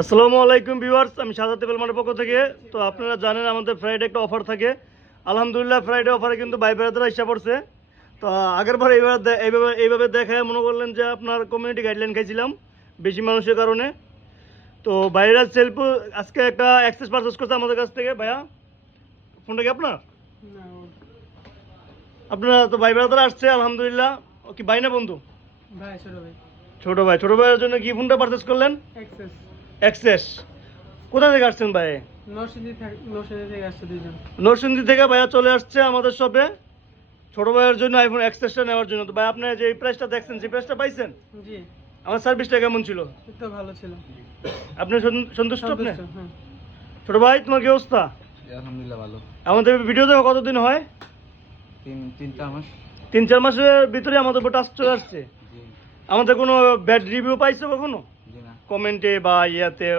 আসসালামু আলাইকুম ভিউয়ার্স, আমি সাজাতে বেলমানের পক্ষ থেকে। তো আপনারা জানেন আমাদের ফ্রাইডে একটা অফার থাকে। আলহামদুলিল্লাহ ফ্রাইডে অফারে কিন্তু ভাই বেড়াতেরা ইচ্ছা পড়ছে। তো আগের বার এইভাবে দেখায় মনে করলেন যে আপনার কমিউনিটি গাইডলাইন খাইছিলাম বেশি মানুষের কারণে। তো ভাইরা সেলফ আজকে একটা অ্যাক্সেস পারচেস করছে আমাদের কাছ থেকে। ভাইয়া ফোনটা কি আপনার? আপনারা তো ভাই বেড়াতেরা আসছে আলহামদুলিল্লাহ। ও কি ভাই না বন্ধু? ভাই ছোট ভাই। ছোট ভাইয়ের জন্য কি ফোনটা পারচেস করলেন? Excess access. কোথা থেকে আসছেন ভাই? নরসিংদী থেকে আসছে দুইজন। নরসিংদী থেকে ভাইয়া চলে আসছে আমাদের শপে ছোট ভাইয়ের জন্য আইফোন এক্সেসটা নেওয়ার জন্য। তো ভাই আপনি যে এই প্রাইসটা দেখছেন সেই প্রাইসটা পাইছেন? জি, আমার সার্ভিসটা কেমন ছিল? তো ভালো ছিল। আপনি সন্তুষ্ট? আপনি হ্যাঁ। ছোট ভাই তোমার কি অবস্থা? আলহামদুলিল্লাহ ভালো। আমাদের ভিডিও দেখো কতদিন হয়? 3-4 মাস। 3-4 মাসের ভিতরে আমাদের উপর টাচ চলে আসছে। জি আমাদের কোনো ব্যাড রিভিউ পাইছো কখনো জি না। কমেন্টে বা ইয়াতে?